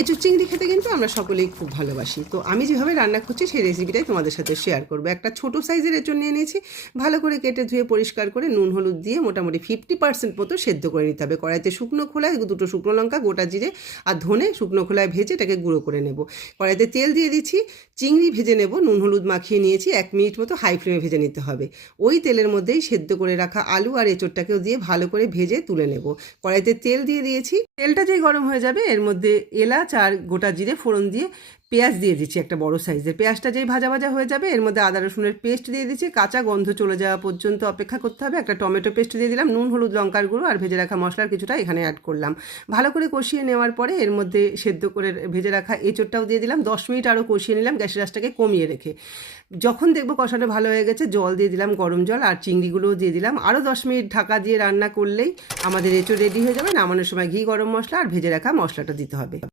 এঁচোড় চিংড়ি খেতে কিন্তু আমরা সকলেই খুব ভালোবাসি। তো আমি যেভাবে রান্না করছি সেই রেসিপিটাই তোমাদের সাথে শেয়ার করবো। একটা ছোট সাইজের এঁচোড় নিয়ে নিয়েছি, ভালো করে কেটে ধুয়ে পরিষ্কার করে নুন হলুদ দিয়ে মোটামুটি 50% মতো সেদ্ধ করে নিতে হবে। কড়াইতে শুকনো খোলায় 2টো শুকনো লঙ্কা, গোটা জিরে আর ধনে শুকনো খোলায় ভেজে এটাকে গুঁড়ো করে নেব। কড়াইতে তেল দিয়ে দিচ্ছি, চিংড়ি ভেজে নেব, নুন হলুদ মাখিয়ে নিয়েছি, 1 মিনিট মতো হাই ফ্লেমে ভেজে নিতে হবে। ওই তেলের মধ্যেই সেদ্ধ করে রাখা আলু আর এঁচোড়টাকেও দিয়ে ভালো করে ভেজে তুলে নেব। কড়াইতে তেল দিয়ে দিয়েছি, তেলটা যেই গরম হয়ে যাবে এর মধ্যে এলাচ আর গোটা জিরে ফোড়ন দিয়ে পেঁয়াজ দিয়ে দিচ্ছি একটা বড় সাইজের। পেঁয়াজটা যেই ভাজা ভাজা হয়ে যাবে এর মধ্যে আদা রসুনের পেস্ট দিয়ে দিচ্ছি, কাঁচা গন্ধ চলে যাওয়া পর্যন্ত অপেক্ষা করতে হবে। একটা টমেটো পেস্ট দিয়ে দিলাম, নুন হলুদ লঙ্কার গুঁড়ো আর ভেজে রাখা মশলার কিছুটা এখানে অ্যাড করলাম। ভালো করে কষিয়ে নেওয়ার পরে এর মধ্যে সেদ্ধ করে ভেজে রাখা এঁচোড়টাও দিয়ে দিলাম। 10 মিনিট আরও কষিয়ে নিলাম গ্যাসের আঁচটাকে কমিয়ে রেখে। যখন দেখবো কষাটা ভালো হয়ে গেছে জল দিয়ে দিলাম, গরম জল, আর চিংড়িগুলোও দিয়ে দিলাম। আরও 10 মিনিট ঢাকা দিয়ে রান্না করলেই আমাদের এঁচোড় রেডি হয়ে যাবে। নামানোর সময় ঘি, গরম মশলা আর ভেজে রাখা মশলাটা দিতে হবে।